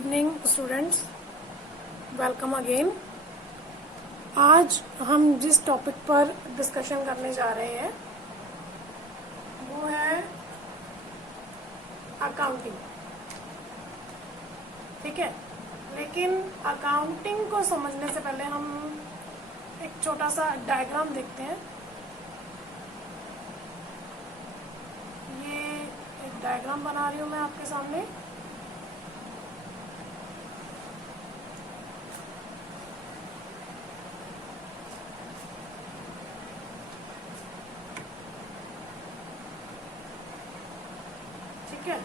Evening students, welcome again. आज हम जिस टॉपिक पर डिस्कशन करने जा रहे हैं वो है अकाउंटिंग। ठीक है, लेकिन अकाउंटिंग को समझने से पहले हम एक छोटा सा डायग्राम देखते हैं। ये एक डायग्राम बना रही हूँ मैं आपके सामने। ठीक है,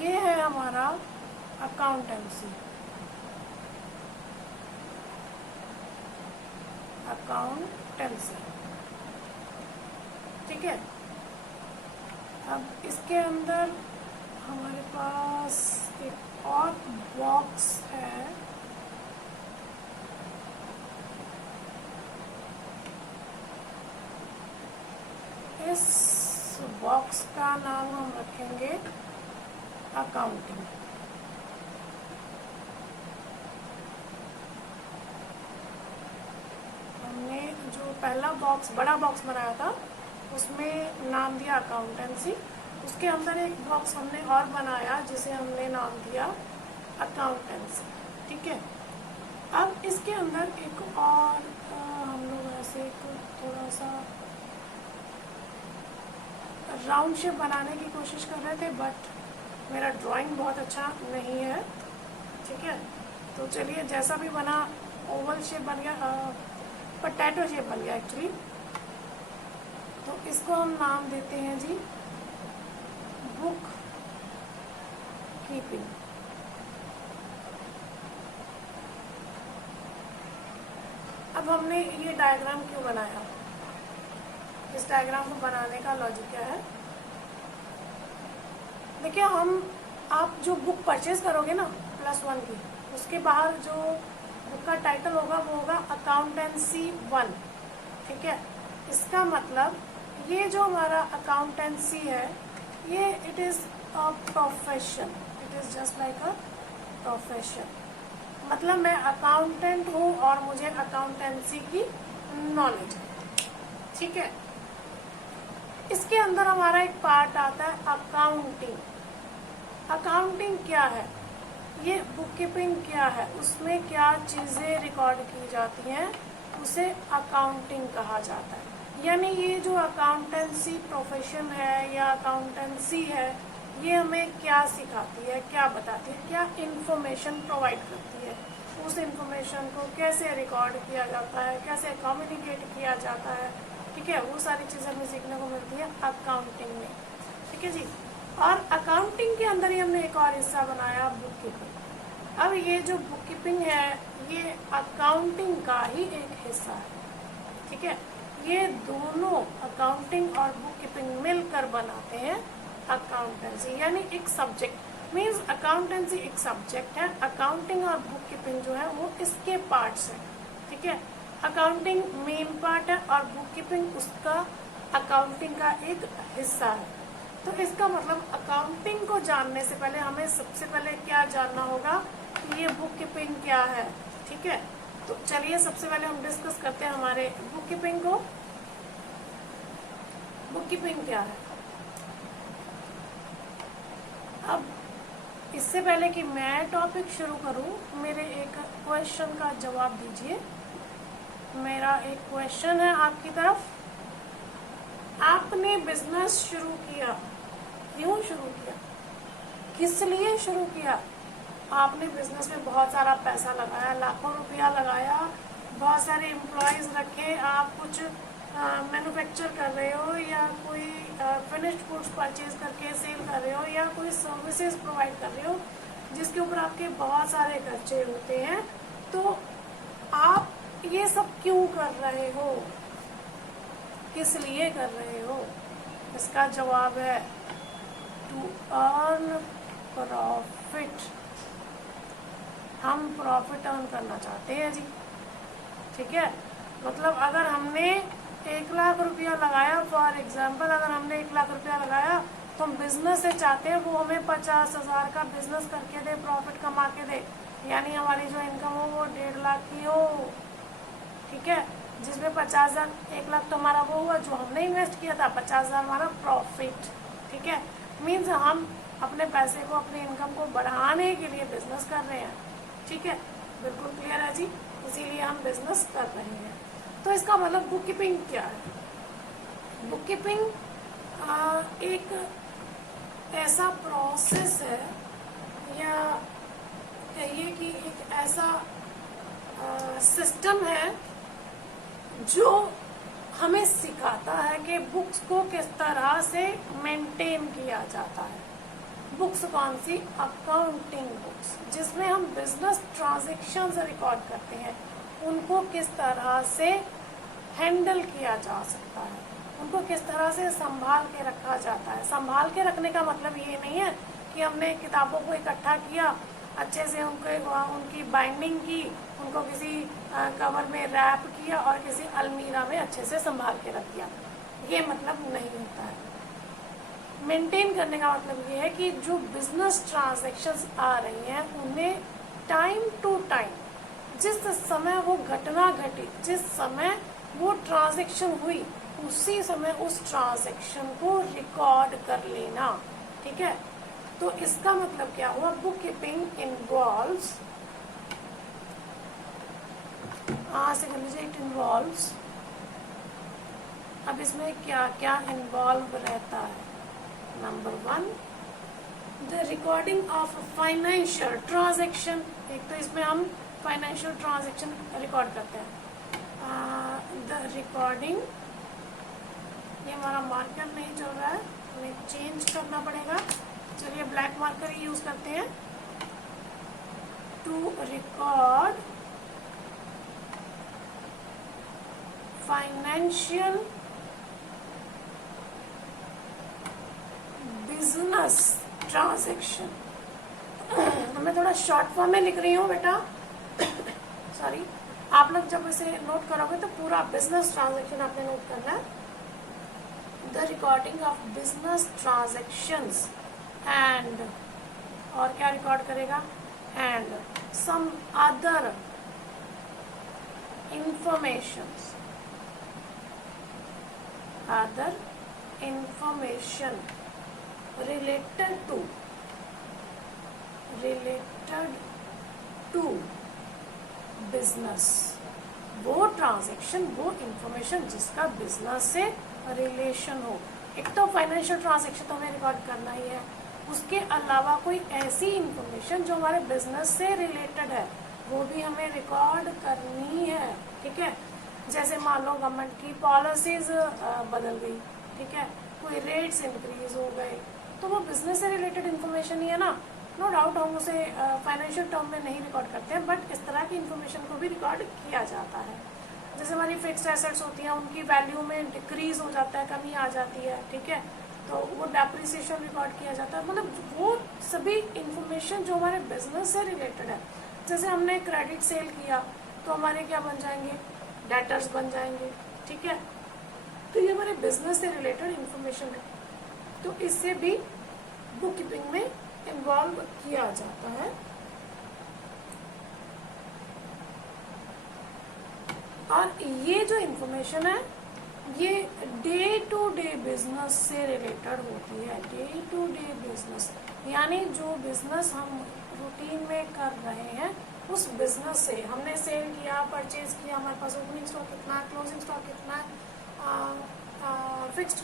ये है हमारा अकाउंटेंसी। ठीक है, अब इसके अंदर हमारे पास एक और बॉक्स है। इस बॉक्स का नाम हम रखेंगे अकाउंटिंग। हमने जो पहला बॉक्स, बड़ा बॉक्स बनाया था, उसमें नाम दिया अकाउंटेंसी। उसके अंदर एक बॉक्स हमने और बनाया जिसे हमने नाम दिया अकाउंटेंसी। ठीक है, अब इसके अंदर एक और हम लोग ऐसे थोड़ा सा राउंड शेप बनाने की कोशिश कर रहे थे, बट मेरा ड्राइंग बहुत अच्छा नहीं है। ठीक है, तो चलिए, जैसा भी बना, ओवल शेप बन गया, पोटैटो शेप बन गया एक्चुअली। तो इसको हम नाम देते हैं जी बुक कीपिंग। अब हमने ये डायग्राम क्यों बनाया, इस डायग्राम को बनाने का लॉजिक क्या है? देखिए, आप जो बुक परचेज करोगे ना +1 की, उसके बाहर जो बुक का टाइटल होगा वो होगा अकाउंटेंसी 1। ठीक है, इसका मतलब ये जो हमारा अकाउंटेंसी है, ये it is a profession, it is just like a profession. मतलब मैं अकाउंटेंट हूँ और मुझे अकाउंटेंसी की नॉलेज है। ठीक है, इसके अंदर हमारा एक पार्ट आता है अकाउंटिंग। अकाउंटिंग क्या है, ये बुक कीपिंग क्या है, उसमें क्या चीज़ें रिकॉर्ड की जाती हैं, उसे अकाउंटिंग कहा जाता है। यानी ये जो अकाउंटेंसी प्रोफेशन है या अकाउंटेंसी है, ये हमें क्या सिखाती है, क्या बताती है, क्या इन्फॉर्मेशन प्रोवाइड करती है, उस इन्फॉर्मेशन को कैसे रिकॉर्ड किया जाता है, कैसे कम्युनिकेट किया जाता है। ठीक है, वो सारी चीज़ें हमें सीखने को मिलती है अकाउंटिंग में। ठीक है जी, और अकाउंटिंग के अंदर ही हमने एक और हिस्सा बनाया बुक कीपिंग। अब ये जो बुक कीपिंग है, ये अकाउंटिंग का ही एक हिस्सा है। ठीक है, ये दोनों अकाउंटिंग और बुक कीपिंग मिलकर बनाते हैं अकाउंटेंसी। यानी एक सब्जेक्ट मीन्स अकाउंटेंसी एक सब्जेक्ट है, अकाउंटिंग और बुक कीपिंग जो है वो इसके पार्ट्स हैं। ठीक है, अकाउंटिंग मेन पार्ट है और बुक कीपिंग उसका अकाउंटिंग का एक हिस्सा है। तो इसका मतलब अकाउंटिंग को जानने से पहले हमें सबसे पहले क्या जानना होगा कि ये बुक कीपिंग क्या है। ठीक है, तो चलिए सबसे पहले हम डिस्कस करते हैं हमारे बुक कीपिंग को। बुक कीपिंग क्या है? अब इससे पहले कि मैं टॉपिक शुरू करूं, मेरे एक क्वेश्चन का जवाब दीजिए। मेरा एक क्वेश्चन है आपकी तरफ। आपने बिजनेस शुरू किया, क्यों शुरू किया, किस लिए शुरू किया? आपने बिजनेस में बहुत सारा पैसा लगाया, लाखों रुपया लगाया, बहुत सारे एम्प्लॉयज़ रखे, आप कुछ मैन्युफैक्चर कर रहे हो या कोई फिनिश्ड गुड्स परचेज करके सेल कर रहे हो या कोई सर्विसेज प्रोवाइड कर रहे हो जिसके ऊपर आपके बहुत सारे खर्चे होते हैं। तो आप ये सब क्यों कर रहे हो, किस लिए कर रहे हो? इसका जवाब है टू अर्न प्रॉफिट। हम प्रॉफिट अर्न करना चाहते हैं जी। ठीक है, मतलब अगर हमने 1 लाख रुपया लगाया, फॉर एग्जाम्पल अगर हमने 1 लाख रुपया लगाया तो हम बिजनेस से चाहते हैं वो हमें 50,000 का बिजनेस करके दे, प्रॉफिट कमा के दे, यानी हमारी जो इनकम हो वो 1.5 लाख की हो, ठीक है, जिसमें 50,000, 1 लाख तो हमारा वो हुआ जो हमने इन्वेस्ट किया था, 50,000 हमारा प्रॉफिट, ठीक है। मीन्स हम अपने पैसे को, अपनी इनकम को बढ़ाने के लिए बिजनेस कर रहे हैं, ठीक है, बिल्कुल क्लियर है जी, इसीलिए हम बिजनेस कर रहे हैं। तो इसका मतलब बुक कीपिंग क्या है? बुक कीपिंग एक ऐसा प्रोसेस है, या कहिए कि एक ऐसा सिस्टम है जो हमें सिखाता है कि बुक्स को किस तरह से मेंटेन किया जाता है। बुक्स कौन सी? अकाउंटिंग बुक्स, जिसमें हम बिजनेस ट्रांजैक्शंस रिकॉर्ड करते हैं, उनको किस तरह से हैंडल किया जा सकता है, उनको किस तरह से संभाल के रखा जाता है। संभाल के रखने का मतलब ये नहीं है कि हमने किताबों को इकट्ठा किया, अच्छे से उनकी बाइंडिंग की, उनको किसी कवर में रैप किया और किसी अलमीरा में अच्छे से संभाल के रख दिया, ये मतलब नहीं होता है। मेंटेन करने का मतलब ये है कि जो बिजनेस ट्रांजैक्शंस आ रही हैं उन्हें टाइम टू टाइम, जिस समय वो घटना घटी, जिस समय वो ट्रांजैक्शन हुई, उसी समय उस ट्रांजैक्शन को रिकॉर्ड कर लेना, ठीक है। तो इसका मतलब क्या हुआ? बुक कीपिंग इन्वॉल्व्स, से कर लीजिए, इट इन्वॉल्व्स, अब इसमें क्या क्या इन्वॉल्व रहता है? Number 1, the recording of financial transaction, एक तो इसमें हम फाइनेंशियल ट्रांजैक्शन रिकॉर्ड करते हैं। द रिकॉर्डिंग, ये हमारा मार्कर नहीं चल रहा है, हमें चेंज करना पड़ेगा, चलिए ब्लैक मार्कर ही यूज करते हैं। To record financial business transaction, मैं थोड़ा शॉर्ट फॉर्म में लिख रही हूँ बेटा, सॉरी। आप लोग जब इसे नोट करोगे तो पूरा बिजनेस ट्रांजैक्शन आपने नोट करना है। The recording of business transactions and, और क्या रिकॉर्ड करेगा? And some other informations, other information related to business, वो ट्रांजैक्शन, वो इंफॉर्मेशन जिसका बिजनेस से रिलेशन हो। एक तो फाइनेंशियल ट्रांजैक्शन तो हमें रिकॉर्ड करना ही है, उसके अलावा कोई ऐसी इंफॉर्मेशन जो हमारे बिजनेस से रिलेटेड है वो भी हमें रिकॉर्ड करनी है, ठीक है। जैसे मान लो गवर्नमेंट की पॉलिसीज बदल गई, ठीक है, कोई रेट्स इंक्रीज हो गए, तो वो बिजनेस से रिलेटेड इन्फॉर्मेशन ही है ना। नो डाउट हम उसे फाइनेंशियल टर्म में नहीं रिकॉर्ड करते हैं, बट इस तरह की इन्फॉर्मेशन को भी रिकॉर्ड किया जाता है। जैसे हमारी फिक्स्ड एसेट्स होती हैं, उनकी वैल्यू में डिक्रीज हो जाता है, कमी आ जाती है, ठीक है, तो वो डेप्रिसिएशन रिकॉर्ड किया जाता है। मतलब वो सभी इन्फॉर्मेशन जो हमारे बिजनेस से रिलेटेड है, जैसे हमने क्रेडिट सेल किया तो हमारे क्या बन जाएंगे? डेटर्स बन जाएंगे, ठीक है। तो ये हमारे बिजनेस से रिलेटेड इंफॉर्मेशन है, तो इससे भी बुक कीपिंग में इन्वॉल्व किया जाता है। और ये जो इंफॉर्मेशन है ये डे टू डे बिजनेस से रिलेटेड होती है। डे टू डे बिजनेस यानी जो बिजनेस हम रूटीन में कर रहे हैं, उस बिजनेस से हमने सेल किया, परचेज किया, हमारे पास ओपनिंग स्टॉक कितना है, क्लोजिंग स्टॉक कितना है, फिक्स्ड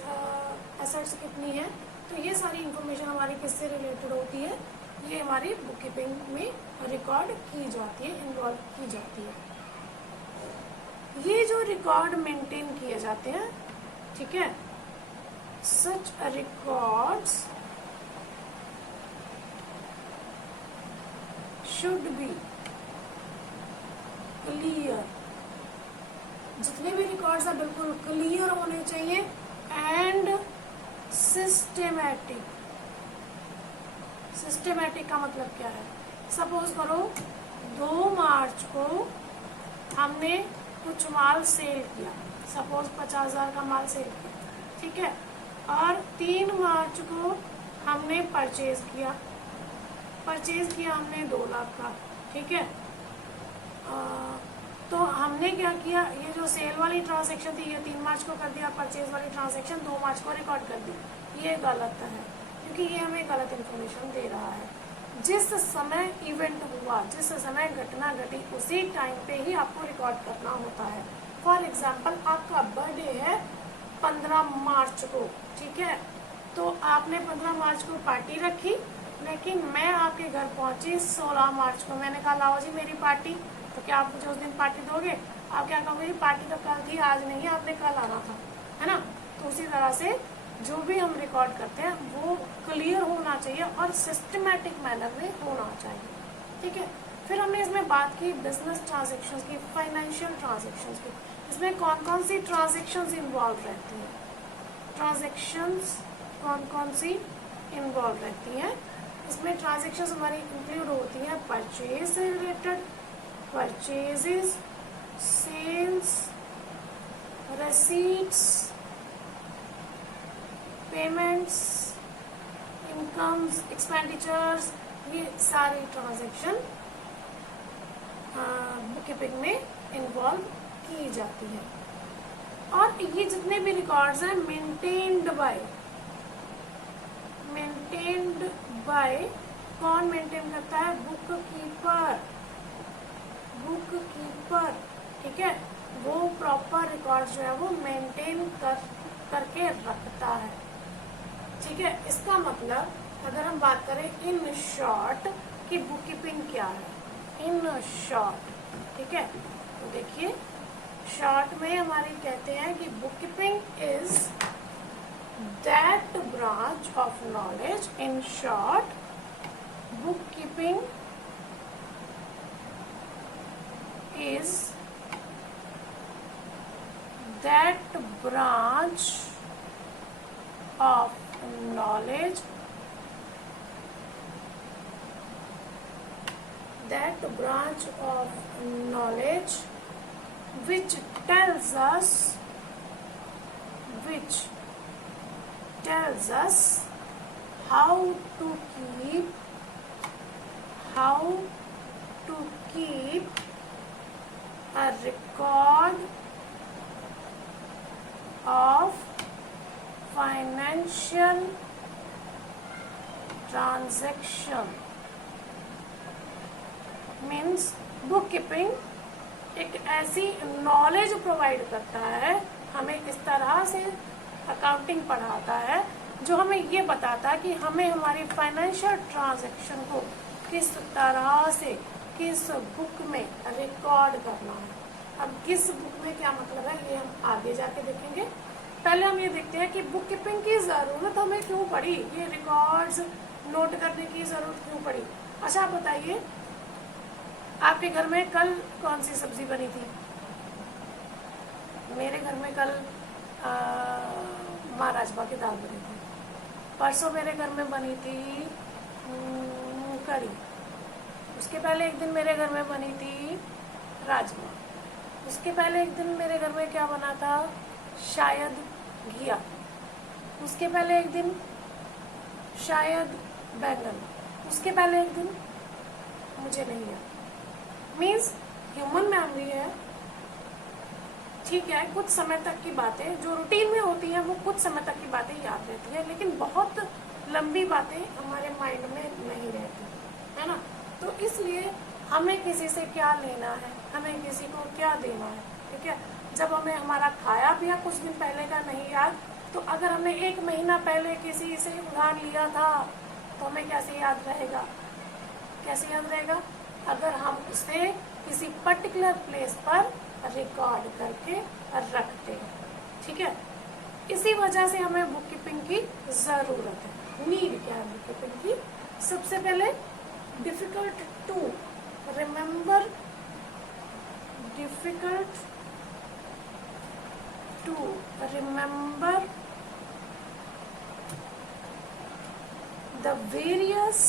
एसेट्स कितनी है, तो ये सारी इंफॉर्मेशन हमारी किससे रिलेटेड होती है? ये हमारी बुक कीपिंग में रिकॉर्ड की जाती है, इन्वॉल्व की जाती है। ये जो रिकॉर्ड मेंटेन किए जाते हैं, ठीक है, सच रिकॉर्ड्स शुड बी क्लियर, जितने भी रिकॉर्ड्स हैं बिल्कुल क्लियर होने चाहिए, एंड सिस्टेमैटिक। सिस्टेमैटिक का मतलब क्या है? सपोज करो 2 मार्च को हमने कुछ माल सेल किया, सपोज 50,000 का माल सेल किया, ठीक है, और 3 मार्च को हमने परचेज किया हमने 2 लाख का, ठीक है। तो हमने क्या किया, ये जो सेल वाली ट्रांजैक्शन थी ये 3 मार्च को कर दिया, परचेज वाली ट्रांजैक्शन 2 मार्च को रिकॉर्ड कर दी। ये गलत है क्योंकि ये हमें गलत इन्फॉर्मेशन दे रहा है। जिस समय इवेंट हुआ, जिस समय घटना घटी, उसी टाइम पे ही आपको रिकॉर्ड करना होता है। फॉर एग्जाम्पल आपका बर्थडे है 15 मार्च को, ठीक है, तो आपने 15 मार्च को पार्टी रखी, लेकिन मैं आपके घर पहुंची 16 मार्च को। मैंने कहा लाओ जी मेरी पार्टी, तो क्या आप मुझे उस दिन पार्टी दोगे? आप क्या कहोगे, पार्टी तो कल थी, आज नहीं है, आपने कल आना था, है ना। तो उसी तरह से जो भी हम रिकॉर्ड करते हैं वो क्लियर होना चाहिए और सिस्टमैटिक मैनर में होना चाहिए, ठीक है। फिर हमने इसमें बात की बिजनेस ट्रांजेक्शन्स की, फाइनेंशियल ट्रांजेक्शन्स की। इसमें कौन कौन सी ट्रांजेक्शन्स इन्वॉल्व रहती हैं? ट्रांजेक्शन्स कौन कौन सी इन्वॉल्व रहती हैं? इसमें ट्रांजेक्शन्स हमारी इंक्लूड होती हैं परचेज से related, purchases, sales, receipts, payments, incomes, expenditures, ये सारी ट्रांजैक्शन बुक कीपिंग में इन्वॉल्व की जाती है। और ये जितने भी रिकॉर्ड्स हैं मेंटेन्ड बाय कौन मेंटेन करता है? बुक कीपर, ठीक है। वो प्रॉपर रिकॉर्ड्स जो है वो मेंटेन करके रखता है, ठीक है। इसका मतलब अगर हम बात करें इन शॉर्ट कि बुक कीपिंग क्या है, इन शॉर्ट, ठीक है, तो देखिए शॉर्ट में हमारे कहते हैं कि book keeping is that branch of knowledge, in short book keeping is that branch of knowledge which tells us how to keep a record of financial transaction. Means book keeping एक ऐसी knowledge provide करता है, हमें इस तरह से accounting पढ़ाता है जो हमें ये बताता है कि हमें हमारी फाइनेंशियल ट्रांजैक्शन को किस तरह से किस बुक में रिकॉर्ड करना है। अब किस बुक में क्या मतलब है ये हम आगे जाके देखेंगे। पहले हम ये देखते हैं कि बुक कीपिंग की ज़रूरत हमें क्यों पड़ी, ये रिकॉर्ड्स नोट करने की ज़रूरत क्यों पड़ी। अच्छा आप बताइए आपके घर में कल कौन सी सब्जी बनी थी? मेरे घर में कल माँ राजमा की दाल बनी थी। परसों मेरे घर में बनी थी कड़ी। उसके पहले एक दिन मेरे घर में बनी थी राजमा। उसके पहले एक दिन मेरे घर में क्या बना था? शायद घिया। उसके पहले एक दिन शायद बैंगन। उसके पहले एक दिन मुझे नहीं याद। मीन्स ह्यूमन मेमोरी है, ठीक है, कुछ समय तक की बातें जो रूटीन में होती हैं वो कुछ समय तक की बातें याद रहती है, लेकिन बहुत लंबी बातें हमारे माइंड में नहीं रहती, है ना। तो इसलिए हमें किसी से क्या लेना है, हमें किसी को क्या देना है, ठीक है। जब हमें हमारा खाया पिया कुछ दिन पहले का नहीं याद, तो अगर हमने 1 महीना पहले किसी से उधार लिया था तो हमें कैसे याद रहेगा? कैसे याद रहेगा? अगर हम उसे किसी पर्टिकुलर प्लेस पर रिकॉर्ड करके रखते हैं, ठीक है। इसी वजह से हमें बुक कीपिंग की ज़रूरत है। नीड क्या है बुक कीपिंग की? सबसे पहले difficult to remember, difficult to remember the various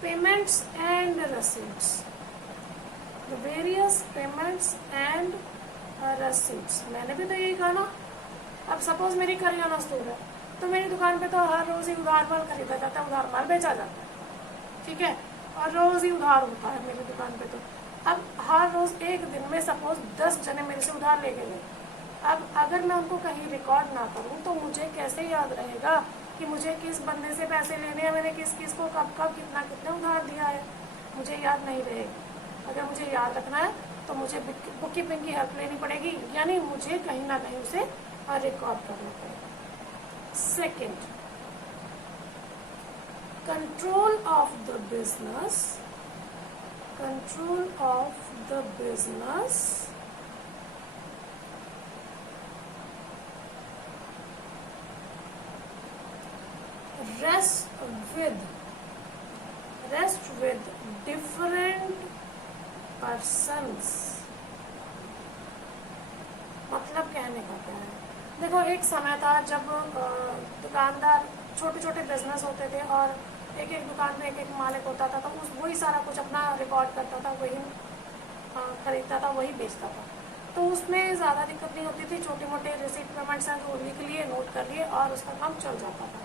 payments and receipts, the various payments and receipts. मैंने भी तो यही कहा ना। अब सपोज मेरी करियाना स्टोर है, तो मेरी दुकान पे तो हर रोज़ ही उधार माल खरीदा जाता है, उधार माल बेचा जाता है, ठीक है, और रोज़ ही उधार होता है मेरी दुकान पे। तो अब हर रोज़ एक दिन में सपोज 10 जने मेरे से उधार ले गए। अब अगर मैं उनको कहीं रिकॉर्ड ना करूँ तो मुझे कैसे याद रहेगा कि मुझे किस बंदे से पैसे लेने हैं, मैंने किस किस को कब कब कितना कितना उधार दिया है, मुझे याद नहीं रहेगा। अगर मुझे याद रखना है तो मुझे बुक कीपिंग की हेल्प लेनी पड़ेगी, यानी मुझे कहीं ना कहीं उसे रिकॉर्ड करना पड़ेगा। Second, control of the business, control of the business rest with different persons। मतलब कहने का क्या है, देखो एक समय था जब दुकानदार छोटे छोटे बिजनेस होते थे और एक एक दुकान में एक एक मालिक होता था, तो उस वही सारा कुछ अपना रिकॉर्ड करता था, वही खरीदता था, वही बेचता था, तो उसमें ज़्यादा दिक्कत नहीं होती थी। छोटे मोटे रिसीट पेमेंट्स हैं तो लिख लिए, नोट कर लिए और उसका काम चल जाता था।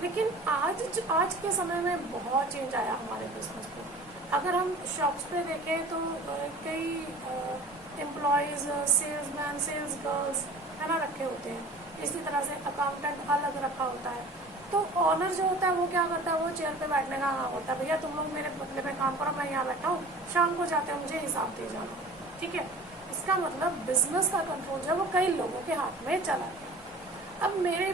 लेकिन आज के समय में बहुत चेंज आया हमारे बिजनेस में। अगर हम शॉप्स पे देखें तो कई एम्प्लॉयज़, सेल्समैन, सेल्स गर्ल्स है ना रखे होते हैं। इसी तरह से अकाउंटेंट अलग रखा होता है। तो ऑनर जो होता है वो क्या करता है, वो चेयर पे बैठने का काम होता है, भैया तुम लोग मेरे बदले में काम करो, मैं यहाँ बैठा हूँ, शाम को जाते हो मुझे हिसाब दे जाना, ठीक है। इसका मतलब बिजनेस का कंट्रोल जो है वो कई लोगों के हाथ में चला गया। अब मेरे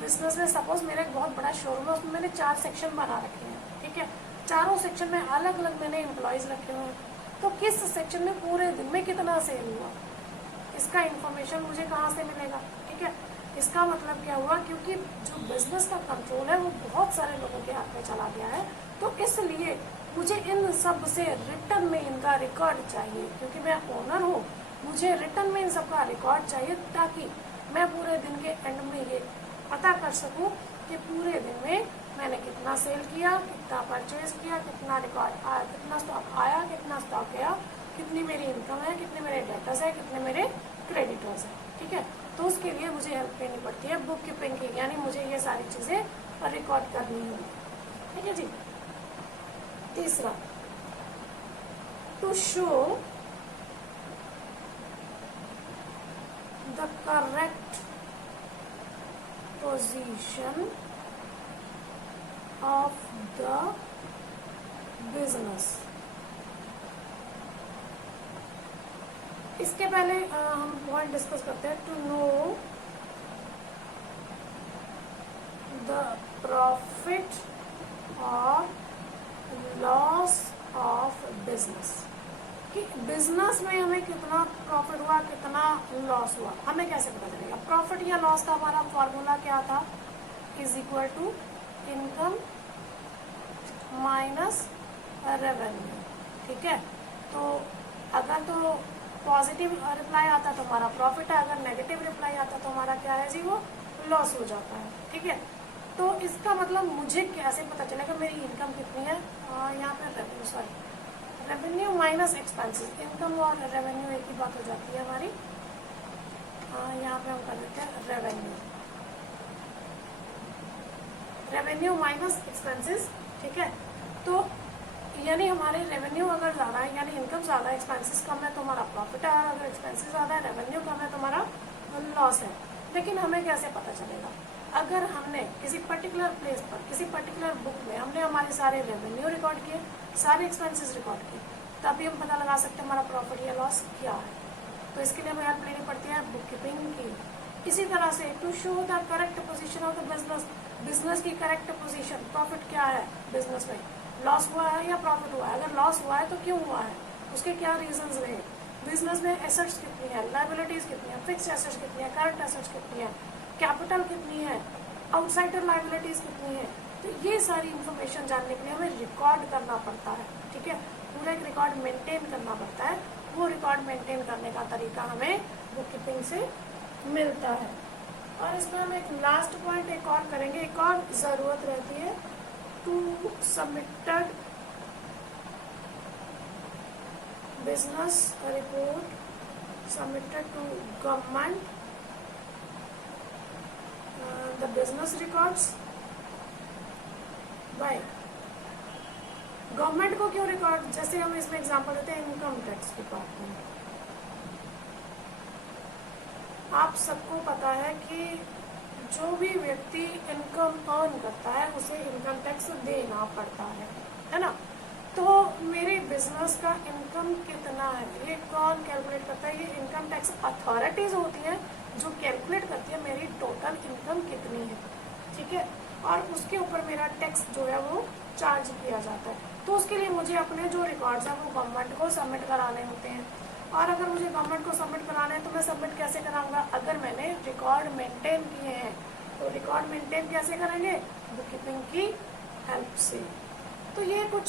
बिजनेस में सपोज मेरा एक बहुत बड़ा शोरूम है, उसमें मैंने 4 सेक्शन बना रखे हैं, ठीक है। चारों सेक्शन में अलग अलग मैंने एम्प्लॉयज़ रखे हुए हैं, तो किस सेक्शन में पूरे दिन में कितना सेल हुआ, इसका इन्फॉर्मेशन मुझे कहाँ से मिलेगा, ठीक है। इसका मतलब क्या हुआ, क्योंकि जो बिजनेस का कंट्रोल है वो बहुत सारे लोगों के हाथ में चला गया है, तो इसलिए मुझे इन सब से रिटर्न में इनका रिकॉर्ड चाहिए, क्योंकि मैं ओनर हूँ, मुझे रिटर्न में इन सब का रिकॉर्ड चाहिए, ताकि मैं पूरे दिन के एंड में ये पता कर सकूं कि पूरे दिन में मैंने कितना सेल किया, कितना परचेज किया, कितना रिकॉर्ड आया, कितना स्टॉक आया, कितना स्टॉक गया, कितनी मेरी इनकम है, कितने मेरे डेटर्स है, कितने मेरे क्रेडिटर्स हैं, ठीक है। तो उसके लिए मुझे हेल्प लेनी पड़ती है बुक कीपिंग की, यानी मुझे ये सारी चीज़ें रिकॉर्ड करनी होगी, ठीक है जी। तीसरा, to show the correct position of the business। इसके पहले हम पॉइंट डिस्कस करते हैं। टू नो द प्रॉफिट और लॉस ऑफ बिजनेस, कि बिजनेस में हमें कितना प्रॉफिट हुआ, कितना लॉस हुआ, हमें कैसे पता चलेगा। प्रॉफिट या लॉस का हमारा फॉर्मूला क्या था, is equal to income minus revenue, ठीक है। तो अगर तो पॉजिटिव रिप्लाई आता तो हमारा प्रॉफिट है, अगर नेगेटिव रिप्लाई आता तो हमारा क्या है जी, वो लॉस हो जाता है, ठीक है। तो इसका मतलब मुझे कैसे पता चलेगा मेरी इनकम कितनी है, यहाँ पे revenue, sorry revenue minus expenses, income और रेवेन्यू एक ही बात हो जाती है हमारी। यहाँ पे हम कर देते हैं रेवेन्यू माइनस एक्सपेंसेस, ठीक है। तो यानी हमारे रेवेन्यू अगर ज़्यादा है, यानी इनकम ज़्यादा है, एक्सपेंसेस कम है तो हमारा प्रॉफिट है, और अगर एक्सपेंसेस ज़्यादा है, रेवेन्यू कम है तो हमारा लॉस है। लेकिन हमें कैसे पता चलेगा, अगर हमने किसी पर्टिकुलर प्लेस पर, किसी पर्टिकुलर बुक में हमने हमारे सारे रेवेन्यू रिकॉर्ड किए, सारे एक्सपेंसेस रिकॉर्ड किए, तभी हम पता लगा सकते हैं हमारा प्रॉफिट या लॉस क्या है। तो इसके लिए हमें हेल्प लेनी पड़ती है बुक कीपिंग की। इसी तरह से to show the correct position of the business, business की करेक्ट पोजीशन, प्रॉफिट क्या है बिजनेस में, लॉस हुआ है या प्रॉफिट हुआ है, अगर लॉस हुआ है तो क्यों हुआ है, उसके क्या रीजंस रहे, बिजनेस में एसेट्स कितनी है, लाइबिलिटीज कितनी है, फिक्स्ड एसेट्स कितनी है, करंट एसेट्स कितनी है, कैपिटल कितनी है, आउटसाइडर लाइबिलिटीज कितनी है। तो ये सारी इंफॉर्मेशन जानने के लिए हमें रिकॉर्ड करना पड़ता है, ठीक है, पूरा एक रिकॉर्ड मेंटेन करना पड़ता है। वो रिकॉर्ड मेंटेन करने का तरीका हमें बुक कीपिंग से मिलता है। और इसमें हम एक लास्ट पॉइंट एक और करेंगे, एक और ज़रूरत रहती है, to submitted business report submitted to government, the business records by government को क्यों रिकॉर्ड, जैसे हम इसमें एग्जांपल देते हैं इनकम टैक्स डिपार्टमेंट। आप सबको पता है कि जो भी व्यक्ति इनकम अर्न करता है उसे इनकम टैक्स देना पड़ता है ना। तो मेरे बिजनेस का इनकम कितना है ये कौन कैलकुलेट करता है? ये इनकम टैक्स अथॉरिटीज होती है जो कैलकुलेट करती है मेरी टोटल इनकम कितनी है, ठीक है, और उसके ऊपर मेरा टैक्स जो है वो चार्ज किया जाता है। तो उसके लिए मुझे अपने जो रिकॉर्ड्स हैं वो गवर्नमेंट को सबमिट कराने होते हैं। और अगर मुझे गवर्नमेंट को सबमिट कराना है तो मैं सबमिट कैसे कराऊंगा? अगर मैंने रिकॉर्ड मेंटेन किए हैं तो रिकॉर्ड मेंटेन कैसे करेंगे? बुक कीपिंग की हेल्प से। तो ये कुछ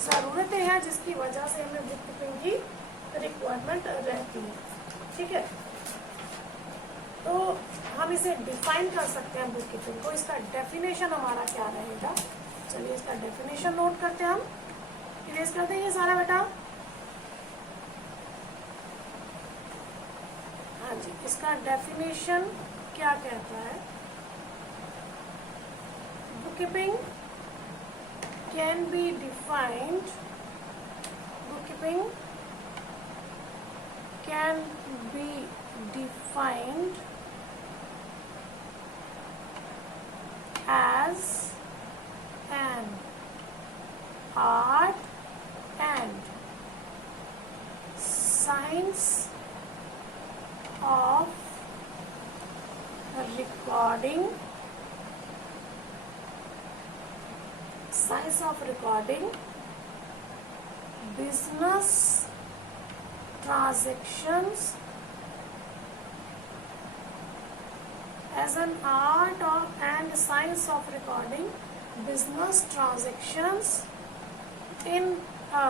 ज़रूरतें हैं जिसकी वजह से हमें बुक कीपिंग की रिक्वायरमेंट रहती है, ठीक है। तो हम इसे डिफाइन कर सकते हैं बुक कीपिंग को। इसका डेफिनेशन हमारा क्या रहेगा? चलिए इसका डेफिनेशन नोट करते हैं, हम इरेज करते हैं ये सारा बेटा। हाँ जी, इसका डेफिनेशन क्या कहता है? Book keeping can be defined, book keeping can be defined as an art and science of recording, business transactions as an art and science of recording business transactions in a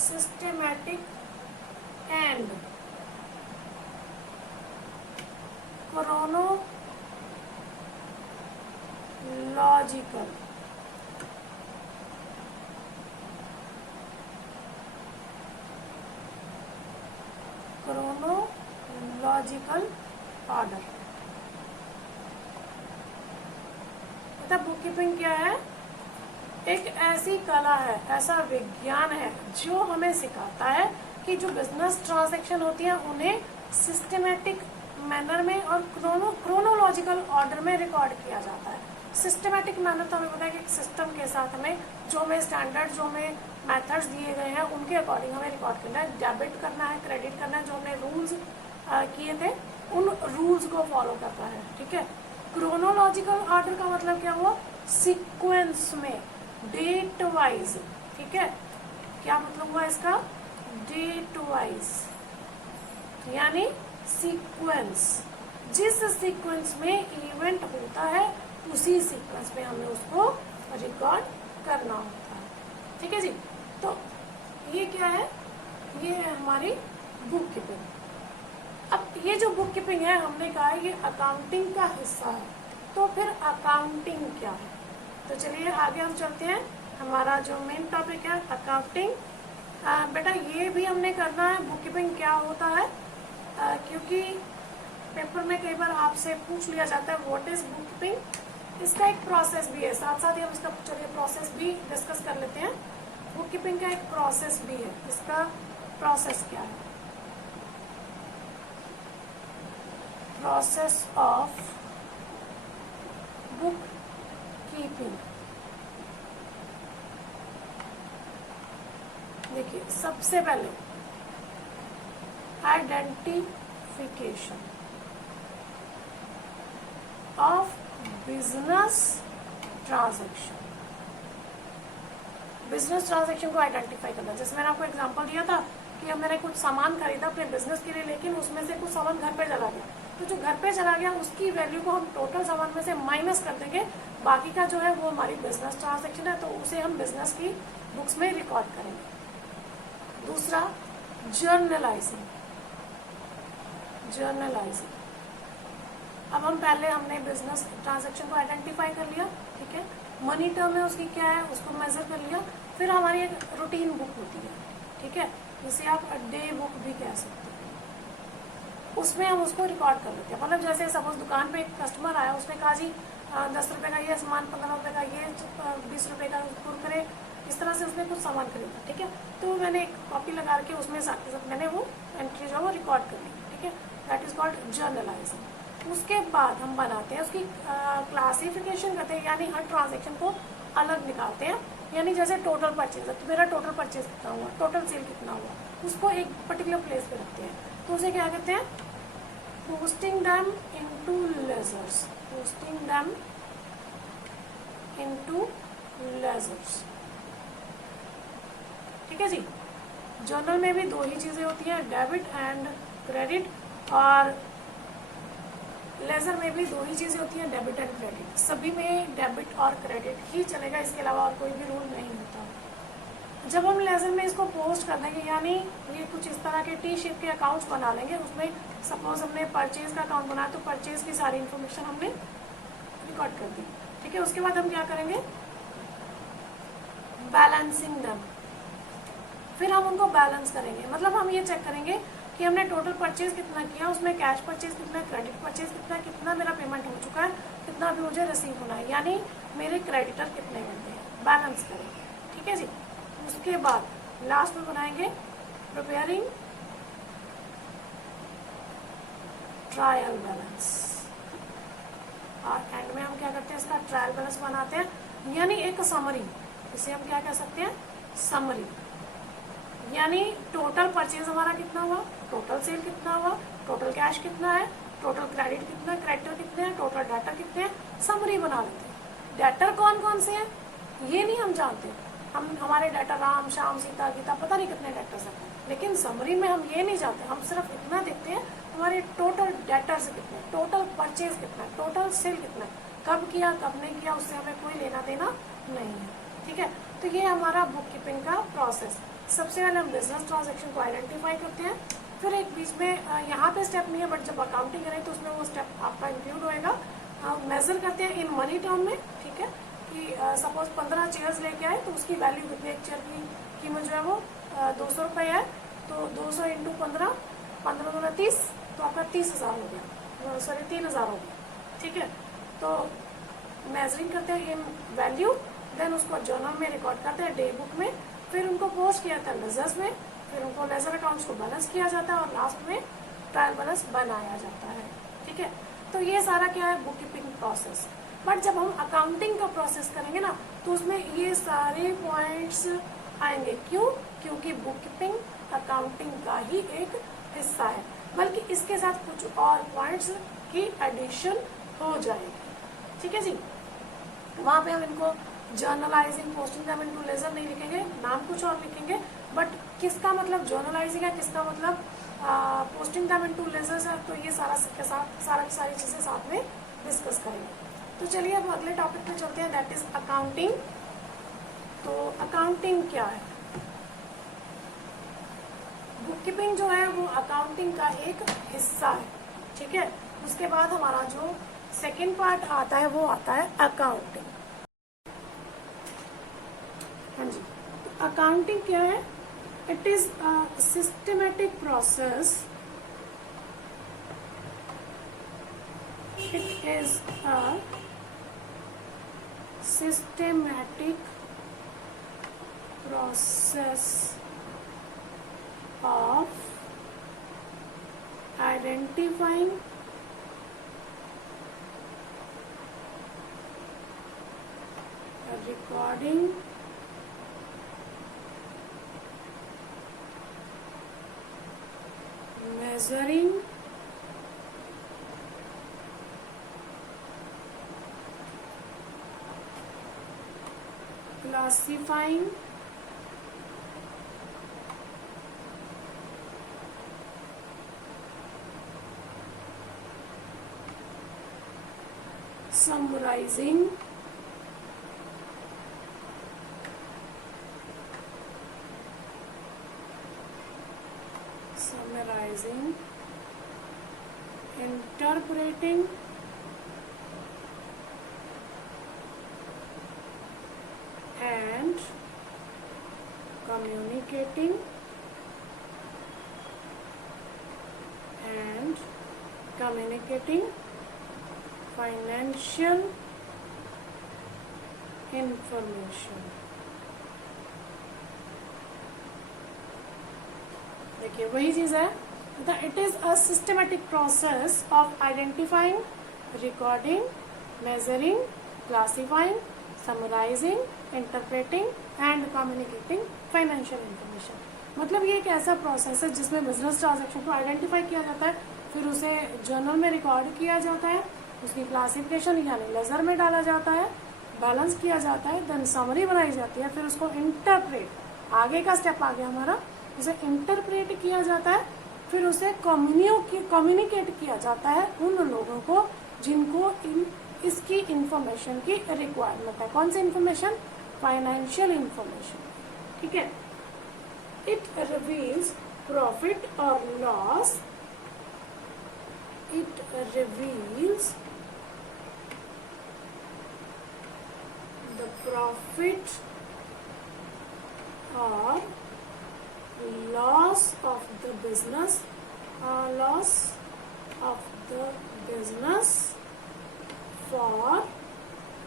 systematic and chronological order. मतलब book keeping क्या है? एक ऐसी कला है, ऐसा विज्ञान है जो हमें सिखाता है कि जो बिजनेस ट्रांजैक्शन होती है उन्हें सिस्टमेटिक मैनर में और क्रोनोलॉजिकल ऑर्डर में रिकॉर्ड किया जाता है। सिस्टमेटिक मैनर तो हमें पता है कि एक सिस्टम के साथ हमें जो हमें स्टैंडर्ड, जो हमें मेथड्स दिए गए हैं उनके अकॉर्डिंग हमें रिकॉर्ड करना है, डेबिट करना है, क्रेडिट करना है, जो हमने रूल्स किए थे उन रूल्स को फॉलो करता है, ठीक है। क्रोनोलॉजिकल ऑर्डर का मतलब क्या हुआ? सीक्वेंस में, डेट वाइज, ठीक है। क्या मतलब हुआ इसका? डेट वाइज, यानी सीक्वेंस, जिस सीक्वेंस में इवेंट होता है उसी सीक्वेंस में हमें उसको रिकॉर्ड करना होता है, ठीक है जी। तो ये क्या है? ये है हमारी बुक कीपिंग। अब ये जो बुक कीपिंग है हमने कहा है ये अकाउंटिंग का हिस्सा है। तो फिर अकाउंटिंग क्या है? तो चलिए आगे हम चलते हैं। हमारा जो मेन टॉपिक है अकाउंटिंग। बेटा ये भी हमने करना है, बुक कीपिंग क्या होता है, क्योंकि पेपर में कई बार आपसे पूछ लिया जाता है व्हाट इज बुक कीपिंग। इसका एक प्रोसेस भी है, साथ साथ ही हम इसका चलिए प्रोसेस भी डिस्कस कर लेते हैं। बुक कीपिंग का एक प्रोसेस भी है, इसका प्रोसेस क्या है? Process of book keeping. देखिए सबसे पहले identification of business transaction. Business transaction को आइडेंटिफाई करना, जैसे मैंने आपको एग्जांपल दिया था कि मैंने कुछ सामान खरीदा अपने बिजनेस के लिए, लेकिन उसमें से कुछ सामान घर पे चला गया, तो जो घर पे चला गया उसकी वैल्यू को हम टोटल सामान में से माइनस कर देंगे, बाकी का जो है वो हमारी बिजनेस ट्रांजैक्शन है, तो उसे हम बिजनेस की बुक्स में रिकॉर्ड करेंगे। दूसरा जर्नलाइजिंग। अब हम पहले हमने बिजनेस ट्रांजैक्शन को आइडेंटिफाई कर लिया, ठीक है, मनी टर्म है उसकी क्या है उसको मेजर कर लिया। फिर हमारी एक रूटीन बुक होती है, ठीक है, जिसे आप डे बुक भी कह सकते हैं। उसमें हम उसको रिकॉर्ड कर लेते हैं। मतलब जैसे सपोज दुकान पे एक कस्टमर आया, उसने कहा जी 10 रुपये का ये सामान, 15 रुपये का ये, 20 रुपये का कुरकुरे, इस तरह से उसने कुछ सामान खरीदा, ठीक है। तो मैंने एक कॉपी लगा के उसमें साथ के साथ मैंने वो एंट्री जो है वो रिकॉर्ड कर ली, ठीक है, दैट इज कॉल्ड जर्नलाइजिंग। उसके बाद हम बनाते हैं उसकी क्लासिफिकेशन करते हैं, यानी हर ट्रांजेक्शन को अलग निकालते हैं। यानी जैसे टोटल परचेज है, तो मेरा टोटल परचेज कितना हुआ, टोटल सेल कितना हुआ, उसको एक पर्टिकुलर प्लेस पे रखते हैं। तो उसे क्या कहते हैं, posting them into ledgers, posting them into ledgers, ठीक है जी। जर्नल में भी दो ही चीजें होती हैं, डेबिट एंड क्रेडिट, और लेजर में भी दो ही चीजें होती हैं, डेबिट एंड क्रेडिट। सभी में डेबिट और क्रेडिट ही चलेगा, इसके अलावा और कोई भी रूल नहीं होता। जब हम लेजर में इसको पोस्ट कर देंगे, यानी ये कुछ इस तरह के टी शेप के अकाउंट्स बना लेंगे। उसमें सपोज हमने परचेज का अकाउंट बनाया, तो परचेज की सारी इन्फॉर्मेशन हमने रिकॉर्ड कर दी, ठीक है। उसके बाद हम क्या करेंगे, बैलेंसिंग दम, फिर हम उनको बैलेंस करेंगे। मतलब हम ये चेक करेंगे कि हमने टोटल परचेज कितना किया, उसमें कैश परचेज कितना, क्रेडिट परचेज कितना, कितना मेरा पेमेंट हो चुका है, कितना भी मुझे रिसीव होना है, यानी मेरे क्रेडिटर कितने बनते हैं, बैलेंस करेंगे, ठीक है जी। उसके बाद लास्ट में बनाएंगे प्रिपेयरिंग ट्रायल बैलेंस, और एंड में हम क्या करते हैं, इसका ट्रायल बैलेंस बनाते हैं, यानी एक समरी। इसे हम क्या कह सकते हैं, समरी। यानी टोटल परचेज हमारा कितना हुआ, टोटल सेल कितना हुआ, टोटल कैश कितना है, टोटल क्रेडिट कितना है, क्रेडिटर कितने हैं, टोटल डाटा कितने हैं, समरी बना लेते हैं। डाटर कौन कौन से हैं ये नहीं हम जानते, हम हमारे डाटा राम श्याम सीता गीता पता नहीं कितने डाटर्स हैं, लेकिन समरी में हम ये नहीं जानते। हम सिर्फ इतना देखते हैं हमारे टोटल डाटर्स कितने, टोटल परचेज कितना है, टोटल सेल कितना है, कब किया कब नहीं किया, उससे हमें कोई लेना देना नहीं है, ठीक है। तो ये हमारा बुक कीपिंग का प्रोसेस। सबसे पहले हम बिजनेस ट्रांजैक्शन को आइडेंटिफाई करते हैं, फिर एक बीच में यहाँ पे स्टेप नहीं है, बट जब अकाउंटिंग करें तो उसमें वो स्टेप आपका इंक्लूड होएगा। मेजर करते हैं इन मनी टर्म में, ठीक है, कि सपोज 15 चेयर्स लेके आए तो उसकी वैल्यू कितनी, एक चेयर की कीमत जो है वो 200 रुपये है, तो 200 इंटू 15, 15 दूना 30, तो आपका 30,000 हो गया, सॉरी 3,000 हो गया, ठीक है। तो मेजरिंग करते हैं इन वैल्यू, देन उसको जर्नल में रिकॉर्ड करते हैं डे बुक में, फिर उनको पोस्ट किया जाता है लेजर्स में, फिर उनको लेजर अकाउंट्स को बैलेंस किया जाता है, और लास्ट में ट्रायल बैलेंस बनाया जाता है, ठीक है। तो ये सारा क्या है, बुक कीपिंग प्रोसेस। बट जब हम अकाउंटिंग का प्रोसेस करेंगे ना, तो उसमें ये सारे पॉइंट्स आएंगे। क्यों? क्योंकि बुक कीपिंग अकाउंटिंग का ही एक हिस्सा है, बल्कि इसके साथ कुछ और पॉइंट्स की एडिशन हो जाएगी, ठीक है जी। वहाँ पे हम इनको journalising, posting them into ledger नहीं लिखेंगे, नाम कुछ और लिखेंगे, बट किसका मतलब जर्नलाइजिंग है, किसका मतलब पोस्टिंग दैम इनटू लेजर्स है, तो ये सारी चीज़ें साथ में डिस्कस करेंगे। तो चलिए अब अगले टॉपिक पे चलते हैं, दैट इज अकाउंटिंग। तो अकाउंटिंग क्या है, बुक कीपिंग जो है वो अकाउंटिंग का एक हिस्सा है, ठीक है। उसके बाद हमारा जो सेकेंड पार्ट आता है वो आता है अकाउंटिंग। हाँ जी, तो अकाउंटिंग क्या है, it is a systematic process, it is a systematic process of identifying, recording, measuring, classifying, summarizing, interpreting, communicating financial information. देखिए वही चीज है, it is a systematic process of identifying, recording, measuring, classifying, summarising, interpreting and communicating financial information. मतलब ये एक ऐसा process है जिसमें बिजनेस ट्रांजैक्शन को आइडेंटिफाई किया जाता है, फिर उसे जर्नल में रिकॉर्ड किया जाता है, उसकी क्लासिफिकेशन यानी लेजर में डाला जाता है, बैलेंस किया जाता है, देन समरी बनाई जाती है, फिर उसको इंटरप्रेट, आगे का स्टेप आ गया हमारा, उसे इंटरप्रेट किया जाता है, फिर उसे कम्युनिकेट किया जाता है उन लोगों को जिनको इसकी इंफॉर्मेशन की रिक्वायरमेंट है। कौन सी इंफॉर्मेशन? Financial information. ठीक है। इट रिवील्स प्रॉफिट और loss, it reveals the profit और loss of the business for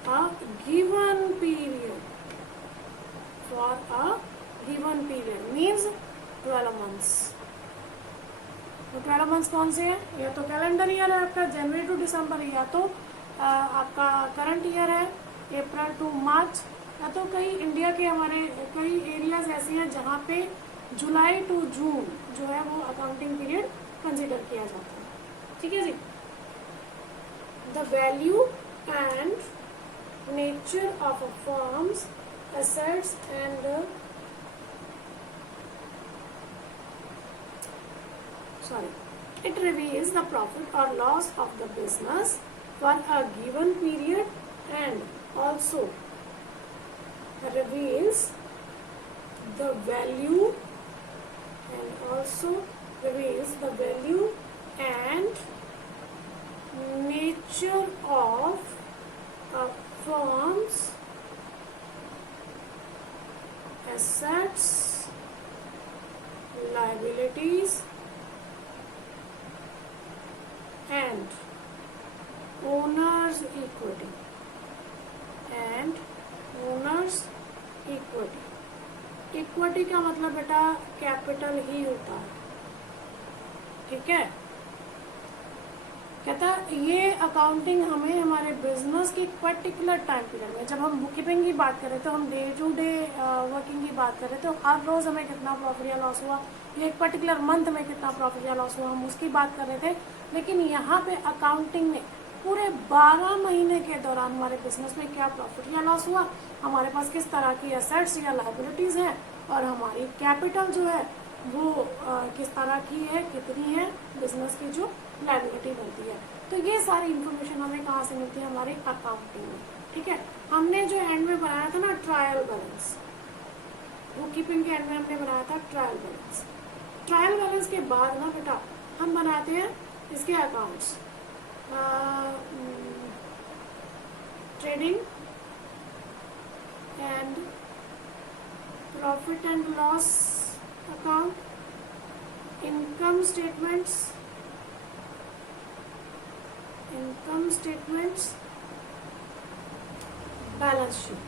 a given period, means 12 months। तो 12 मंथ्स कौन से हैं? या तो कैलेंडर ईयर है आपका जनवरी टू दिसंबर, या तो आपका करंट ईयर है अप्रैल टू मार्च, या तो कई इंडिया के हमारे कई एरियाज ऐसे हैं जहाँ पे जुलाई टू जून जो है वो अकाउंटिंग पीरियड कंसिडर किया जाता है। ठीक है जी। The value and nature of a firm's assets and it reveals the profit or loss of the business for a given period and also reveals the value and nature of a firm's assets, liabilities and owner's equity equity का मतलब बेटा capital ही होता है। ठीक है। कहता है ये अकाउंटिंग हमें हमारे बिजनेस की पर्टिकुलर टाइम पीरियड में, जब हम बुक कीपिंग की बात करें तो हम डे टू डे वर्किंग की बात करें तो हर रोज हमें कितना प्रॉफिट या लॉस हुआ, ये एक पर्टिकुलर मंथ में कितना प्रॉफिट या लॉस हुआ, हम उसकी बात कर रहे थे। लेकिन यहाँ पे अकाउंटिंग में पूरे 12 महीने के दौरान हमारे बिजनेस में क्या प्रॉफिट या लॉस हुआ, हमारे पास किस तरह की एसेट्स या लायबिलिटीज हैं, और हमारी कैपिटल जो है वो किस तरह की है, कितनी है, बिजनेस की जो लायबिलिटी बनती है। तो ये सारी इंफॉर्मेशन हमें कहाँ से मिलती है? हमारी अकाउंटिंग में। ठीक है। हमने जो एंड में बनाया था ना ट्रायल बैलेंस, बुक कीपिंग के एंड में हमने बनाया था ट्रायल बैलेंस। ट्रायल बैलेंस के बाद ना बेटा हम बनाते हैं इसके accounts, trading and profit and loss account, income statements, balance sheet.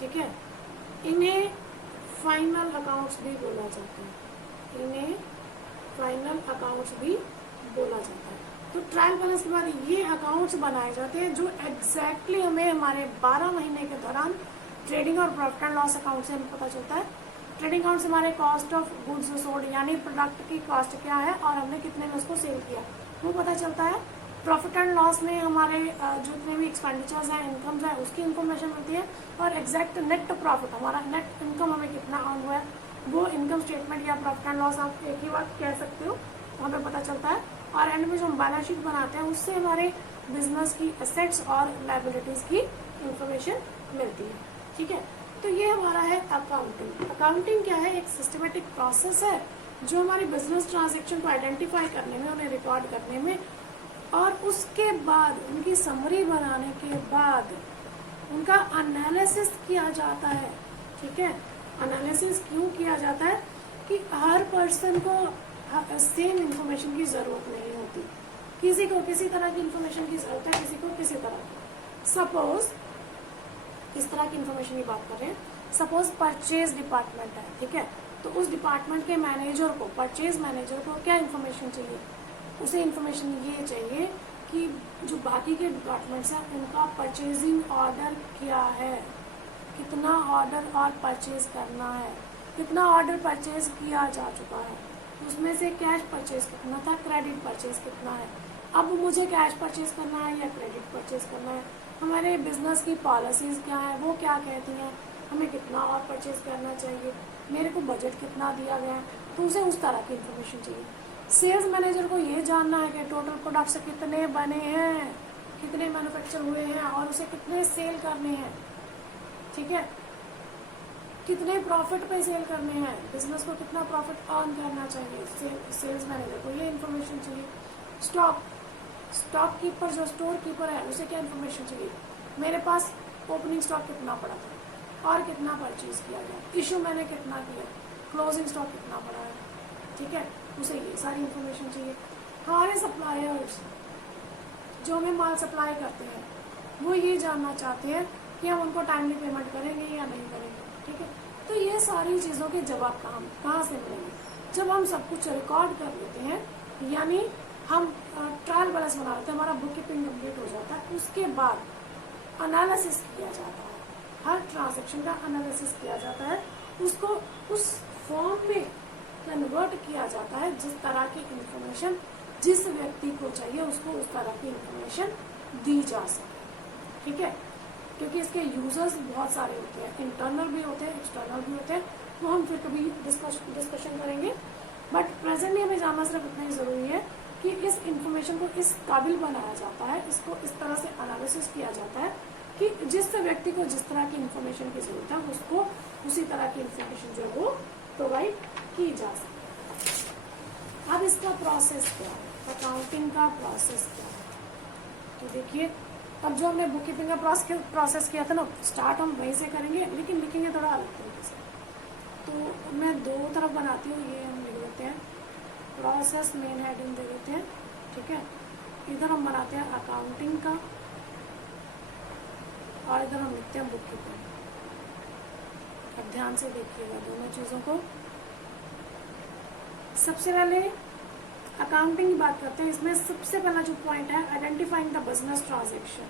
ठीक है। इन्हें फाइनल अकाउंट्स भी बोला जाता है, इन्हें फाइनल अकाउंट्स भी बोला जाता है। तो ट्रायल बैलेंस के बाद ये अकाउंट्स बनाए जाते हैं जो एग्जैक्टली हमें हमारे 12 महीने के दौरान ट्रेडिंग और प्रॉफिट एंड लॉस अकाउंट से हमें पता चलता है। ट्रेडिंग अकाउंट से हमारे कॉस्ट ऑफ गुड्स सोल्ड यानी प्रोडक्ट की कॉस्ट क्या है और हमने कितने में उसको सेल किया वो पता चलता है। प्रॉफिट एंड लॉस में हमारे जितने भी एक्सपेंडिचर्स हैं, इनकम्स हैं, उसकी इन्फॉर्मेशन मिलती है, और एग्जैक्ट नेट प्रॉफिट हमारा नेट इनकम हमें कितना अर्न हुआ है वो इनकम स्टेटमेंट या प्रॉफिट एंड लॉस आप एक ही बात कह सकते हो, वहाँ पे पता चलता है। और एंड में जो हम बैलेंस शीट बनाते हैं उससे हमारे बिजनेस की एसेट्स और लायबिलिटीज की इंफॉर्मेशन मिलती है। ठीक है। तो ये हमारा है अकाउंटिंग। अकाउंटिंग क्या है? एक सिस्टमेटिक प्रोसेस है जो हमारी बिजनेस ट्रांजैक्शन को आइडेंटिफाई करने में, उन्हें रिकॉर्ड करने में, और उसके बाद उनकी समरी बनाने के बाद उनका एनालिसिस किया जाता है। ठीक है, एनालिसिस क्यों किया जाता है कि हर पर्सन को सेम इंफॉर्मेशन की ज़रूरत नहीं होती, किसी को किसी तरह की इंफॉर्मेशन की ज़रूरत है, किसी को किसी तरह की। सपोज इस तरह की इंफॉर्मेशन की बात कर रहे हैं, सपोज परचेज डिपार्टमेंट है, ठीक है, तो उस डिपार्टमेंट के मैनेजर को, परचेज मैनेजर को क्या इन्फॉर्मेशन चाहिए, उसे इन्फॉर्मेशन ये चाहिए कि जो बाकी के डिपार्टमेंट्स हैं उनका परचेजिंग ऑर्डर क्या है, कितना ऑर्डर और परचेज करना है, कितना ऑर्डर परचेज किया जा चुका है, उसमें से कैश परचेज कितना था, क्रेडिट परचेज कितना है, अब मुझे कैश परचेज करना है या क्रेडिट परचेज करना है, हमारे बिजनेस की पॉलिसीज़ क्या है, वो क्या कहती हैं, हमें कितना और परचेज करना चाहिए, मेरे को बजट कितना दिया गया है, तो उसे उस तरह की इन्फॉर्मेशन चाहिए। सेल्स मैनेजर को ये जानना है कि टोटल प्रोडक्ट्स कितने बने हैं, कितने मैन्युफैक्चर हुए हैं और उसे कितने सेल करने हैं, ठीक है, कितने प्रॉफिट पे सेल करने हैं, बिजनेस को कितना प्रॉफिट अर्न करना चाहिए, सेल्स मैनेजर को ये इन्फॉर्मेशन चाहिए। स्टॉक कीपर जो स्टोर कीपर है उसे क्या इन्फॉर्मेशन चाहिए, मेरे पास ओपनिंग स्टॉक कितना पड़ा था और कितना परचेज किया गया, इशू मैंने कितना किया, क्लोजिंग स्टॉक कितना पड़ा है, ठीक है, उसे ये सारी इन्फॉर्मेशन चाहिए। हमारे सप्लायर्स जो हमें माल सप्लाई करते हैं वो ये जानना चाहते हैं कि हम उनको टाइमली पेमेंट करेंगे या नहीं करेंगे, ठीक है, तो ये सारी चीज़ों के जवाब कहाँ से मिलेंगे, जब हम सब कुछ रिकॉर्ड कर लेते हैं, यानी हम ट्रायल बैलेंस बना लेते हैं, हमारा बुक कीपिंग कंप्लीट हो जाता है, उसके बाद एनालिसिस किया जाता है, हर ट्रांजैक्शन का एनालिसिस किया जाता है, उसको उस फॉर्म में कन्वर्ट किया जाता है, जिस तरह की इंफॉर्मेशन जिस व्यक्ति को चाहिए उसको उस तरह की इंफॉर्मेशन दी जा सके, ठीक है, क्योंकि इसके यूजर्स बहुत सारे होते हैं, इंटरनल भी होते हैं, एक्सटर्नल भी होते हैं, वो हम फिर कभी डिस्कशन करेंगे, बट प्रेजेंटली हमें जानना सिर्फ इतना ही ज़रूरी है कि इस इंफॉर्मेशन को इस काबिल बनाया जाता है, इसको इस तरह से एनालिसिस किया जाता है कि जिस व्यक्ति को जिस तरह की इंफॉर्मेशन की ज़रूरत है उसको उसी तरह की इंफॉर्मेशन जो है वो प्रोवाइड की जा सकती है। अब इसका प्रोसेस क्या है, अकाउंटिंग का प्रोसेस क्या है, तो देखिए, अब जो हमने बुक कीपिंग का प्रोसेस किया था ना, स्टार्ट हम वहीं से करेंगे, लेकिन लिखेंगे थोड़ा अलग तरीके से, तो मैं दो तरफ बनाती हूँ, ये हम लिख देते हैं प्रोसेस, मेन हेडिंग दे देते हैं, ठीक है, इधर हम बनाते हैं अकाउंटिंग का और इधर हम लिखते हैं बुक कीपिंग। अब ध्यान से देखिएगा दोनों चीज़ों को। सबसे पहले अकाउंटिंग की बात करते हैं, इसमें सबसे पहला जो पॉइंट है identifying the business transaction,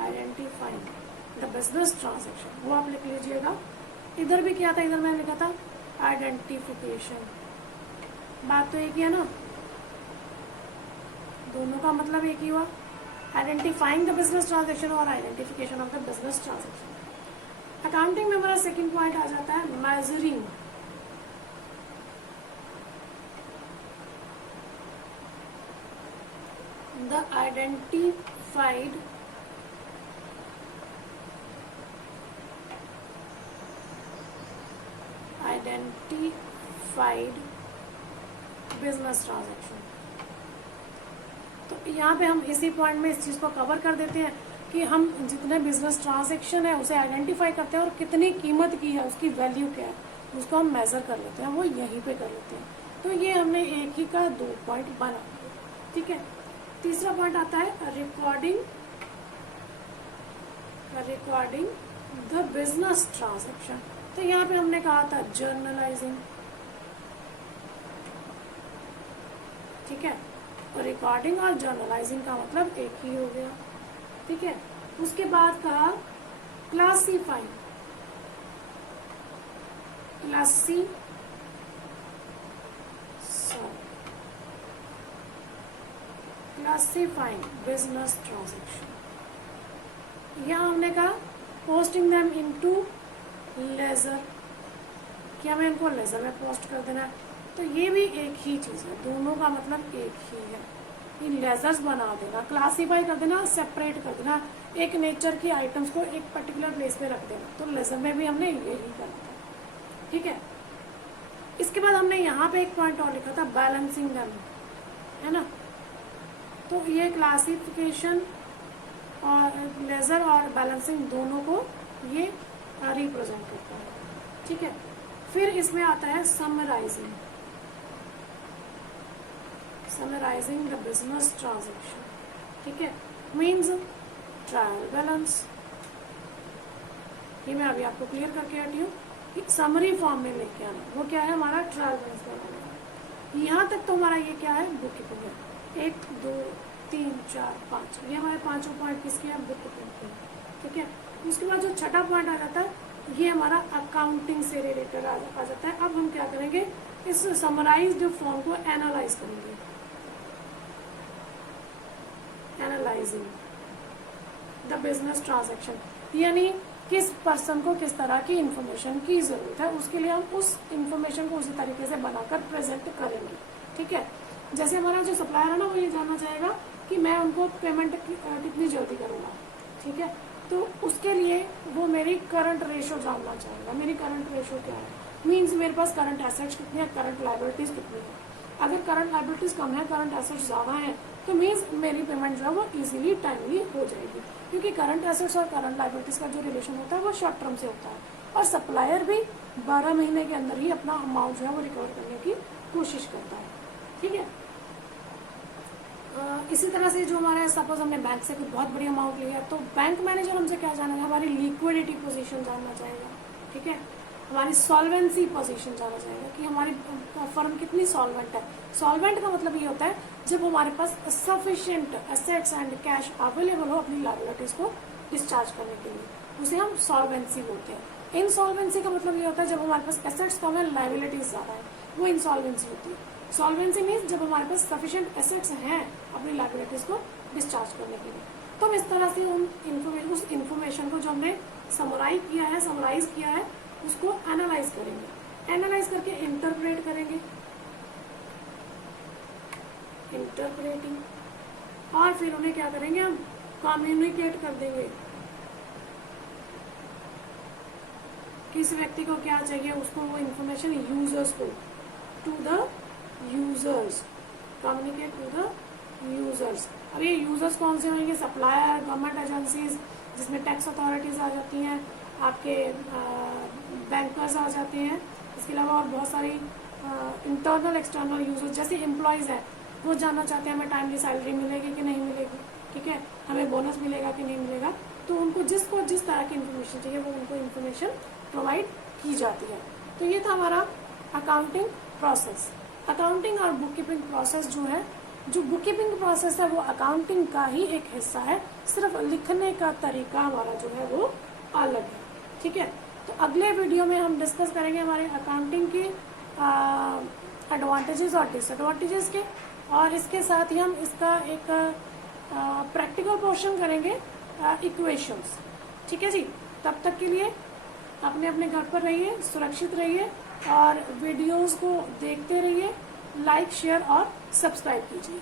identifying the business transaction, वो आप लिख लीजिएगा। इधर भी किया था, इधर मैंने लिखा था आइडेंटिफिकेशन, बात तो एक ही है ना, दोनों का मतलब एक ही हुआ, आइडेंटिफाइंग द बिजनेस ट्रांजैक्शन और identification of the business transaction. Accounting में हमारा सेकंड पॉइंट आ जाता है measuring, the identified business transaction. तो यहाँ पे हम इसी पॉइंट में इस चीज़ को कवर कर देते हैं कि हम जितने बिजनेस ट्रांजैक्शन है उसे आइडेंटिफाई करते हैं और कितनी कीमत की है, उसकी वैल्यू क्या है, उसको हम मेजर कर लेते हैं, वो यहीं पे कर लेते हैं। तो ये हमने एक ही का दो पॉइंट बना, ठीक है। तीसरा पॉइंट आता है रिकॉर्डिंग द बिजनेस ट्रांजैक्शन। तो यहाँ पे हमने कहा था जर्नलाइजिंग, ठीक है, और रिकॉर्डिंग और जर्नलाइजिंग का मतलब एक ही हो गया, ठीक है। उसके बाद कहा क्लासिफाइंग बिजनेस ट्रांजैक्शन। यहाँ हमने कहा पोस्टिंग देम इनटू लेजर, कि हमें इनको लेजर में पोस्ट कर देना है। तो ये भी एक ही चीज़ है, दोनों का मतलब एक ही है। इन लेजर्स बना देना, क्लासीफाई कर देना, सेपरेट कर देना, एक नेचर की आइटम्स को एक पर्टिकुलर प्लेस पे रख देना। तो लेजर में भी हमने यही करना था, ठीक है। इसके बाद हमने यहाँ पे एक पॉइंट और लिखा था बैलेंसिंग देम, है ना। तो ये क्लासिफिकेशन और लेजर और बैलेंसिंग दोनों को ये रिप्रेजेंट करता है, ठीक है। फिर इसमें आता है समराइजिंग द बिजनेस ट्रांजेक्शन, ठीक है, मीन्स ट्रायल बैलेंस। ये मैं अभी आपको क्लियर करके हटी हूँ कि समरी फॉर्म में लेके आना, वो क्या है हमारा ट्रायल बैलेंस बनाना। यहाँ तक तो हमारा ये क्या है बुक कीपिंग है। 1 2 3 4 5 ये हमारे पांचों पॉइंट किसके हैं बुक कीपिंग के, ठीक है। उसके बाद जो छठा पॉइंट आ जाता है ये हमारा अकाउंटिंग से रिलेटेड आ जाता है। अब हम क्या करेंगे, इस समराइज्ड फॉर्म को एनालाइज करेंगे, एनालाइजिंग द बिजनेस ट्रांजैक्शन, यानी किस पर्सन को किस तरह की इंफॉर्मेशन की जरूरत है, उसके लिए हम उस इंफॉर्मेशन को उसी तरीके से बनाकर प्रेजेंट करेंगे, ठीक है। जैसे हमारा जो सप्लायर है ना वो ये जानना चाहेगा कि मैं उनको पेमेंट कितनी जल्दी करूँगा, ठीक है। तो उसके लिए वो मेरी करंट रेशो जानना चाहेगा। मेरी करंट रेशो क्या है, मीन्स मेरे पास करंट एसेट्स कितनी है, करंट लायबिलिटीज कितनी है। अगर करंट लायबिलिटीज कम है, करंट एसेट्स ज़्यादा है, तो मीन्स मेरी पेमेंट जो है वो इजीली टाइमली हो जाएगी, क्योंकि करंट एसेट्स और करंट लायबिलिटीज का जो रिलेशन होता है वो शॉर्ट टर्म से होता है, और सप्लायर भी 12 महीने के अंदर ही अपना अमाउंट जो है वो रिकवर करने की कोशिश करता है, ठीक है। इसी तरह से जो हमारा सपोज हमने बैंक से कुछ बहुत बड़ी अमाउंट लिया, तो बैंक मैनेजर हमसे क्या जानेगा, हमारी लिक्विडिटी पोजीशन जानना चाहेगा, ठीक है। हमारी सॉल्वेंसी पोजीशन जानना चाहेगा कि हमारी फर्म कितनी सॉल्वेंट है। सॉल्वेंट का मतलब ये होता है जब हमारे पास sufficient assets and cash available हो अपनी लायबिलिटीज को डिस्चार्ज करने के लिए, उसे हम सॉल्वेंसी बोलते हैं। इनसॉल्वेंसी का मतलब ये होता है जब हमारे पास एसेट्स कम है, लायबिलिटीज ज़्यादा है, वो इनसॉल्वेंसी होती है। सॉल्वेंसी मीन्स जब हमारे पास सफिशिएंट एसेट्स हैं अपनी लायबिलिटीज को डिस्चार्ज करने के लिए। तो हम इस तरह से उस इन्फॉर्मेशन को जो हमने समराइज किया है उसको एनालाइज करेंगे, एनालाइज करके इंटरप्रेट करेंगे, इंटरप्रेटिंग, और फिर उन्हें क्या करेंगे हम कम्युनिकेट कर देंगे। किस व्यक्ति को क्या चाहिए उसको वो इन्फॉर्मेशन यूजर्स को, to the users, communicate to the users. अब ये यूजर्स कौन से होंगे, सप्लायर, गवर्नमेंट एजेंसीज जिसमें टैक्स अथॉरिटीज आ जाती हैं, आपके बैंकर्स आ जाते हैं, इसके अलावा और बहुत सारी इंटरनल एक्सटर्नल यूजर्स जैसे एम्प्लॉयज़ हैं, वो जानना चाहते हैं हमें टाइमली सैलरी मिलेगी कि नहीं मिलेगी, ठीक है, हमें बोनस मिलेगा कि नहीं मिलेगा। तो उनको जिस तरह की इन्फॉर्मेशन चाहिए वो उनको इन्फॉर्मेशन प्रोवाइड की जाती है। तो ये था हमारा अकाउंटिंग प्रोसेस। अकाउंटिंग और बुक कीपिंग प्रोसेस जो है, जो बुक कीपिंग प्रोसेस है वो अकाउंटिंग का ही एक हिस्सा है, सिर्फ लिखने का तरीका हमारा जो है वो अलग है, ठीक है। तो अगले वीडियो में हम डिस्कस करेंगे हमारे अकाउंटिंग की एडवांटेजेस और डिसएडवांटेजेस के, और इसके साथ ही हम इसका एक प्रैक्टिकल पोर्शन करेंगे, इक्वेशंस, ठीक है जी। तब तक के लिए अपने अपने घर पर रहिए, सुरक्षित रहिए और वीडियोस को देखते रहिए, लाइक शेयर और सब्सक्राइब कीजिए।